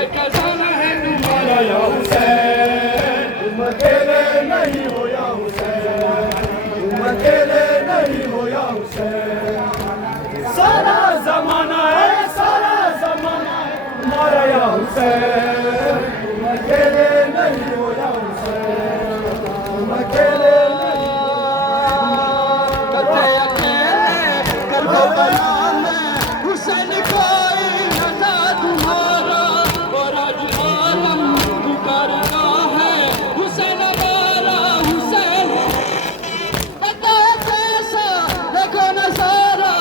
ये खजाना है तुम्हारा या हुसैन। तुम अकेले नहीं हो या हुसैन, तुम अकेले नहीं हो या हुसैन। सारा जमाना है, सारा जमाना है तुम्हारा या हुसैन। तुम अकेले नहीं हो या हुसैन, तुम अकेले नहीं हुसैन कोई न था तुम्हारा, और आज आलम पुकारता है हुसैन हमारा हुसैन। पता कैसा देखो नजारा,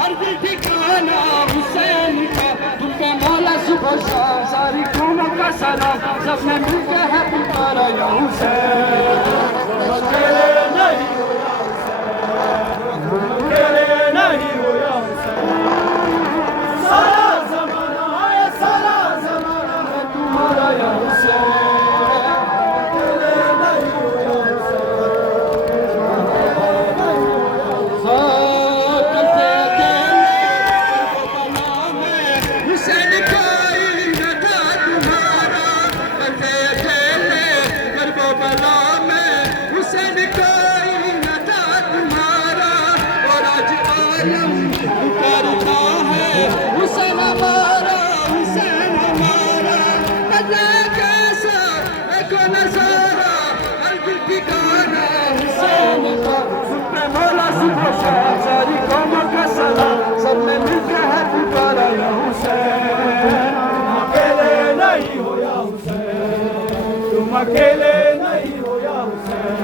हर दिल ठिकाना हुसैन का। तुम पे मौला सुबह शाम सारी कौमों का सलाम, सबने मिलकर है पुकारा या हुसैन। तुम अकेले नहीं हो या हुसैन, तुम अकेले नहीं हो या हुसैन। सारा जमाना है, सारा जमाना है तुम्हारा या हुसैन। अकेले नहीं हो या हुसैन। हुसैन कोई न था तुम्हारा, अकेले करबला में हुसैन कोई न था तुम्हारा, और आज आलम पुकारता है हुसैन हमारा, हुसैन हमारा। पता कैसा देखो नजारा, हर दिल ठिकाना हुसैन का। तुम पे मौला सुबह शाम सारी कौमों का सलाम, सब में मिलकर है पुकारा या हुसैन। तुम अकेले नहीं हो या हुसैन, तुम अकेले नहीं हो या हुसैन।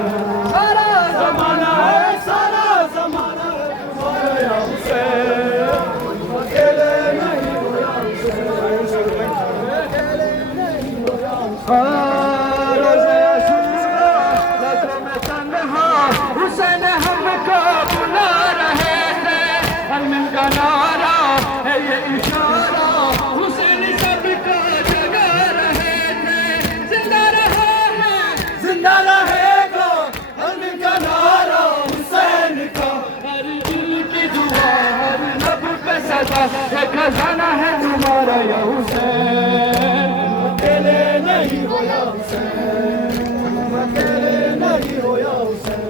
सारा जमाना है, सारा जमाना है तुम्हारा या हुसैन। तुम अकेले नहीं हो या हुसैन, अकेले नहीं हो या हुसैन। रोज़े अशूरा नज़रों में तन्हा हुसैन हमको बुला रहे थे, हर मिल का नारा है ये इशारा, हुसैन सबको जगा रहे थे। जिंदा रहा है, जिंदा रहेगा हर मिल का नारा हुसैन का। हर दिल की दुआ, हर लब पे सदा, ये खजाना है तुम्हारा या हुसैन। अकेले नहीं हो या हुसैन, तुम अकेले नहीं हो या हुसैन।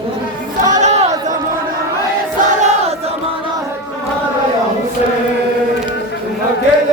सारा जमाना है, सारा जमाना है तुम्हारा या हुसैन। तुम अकेले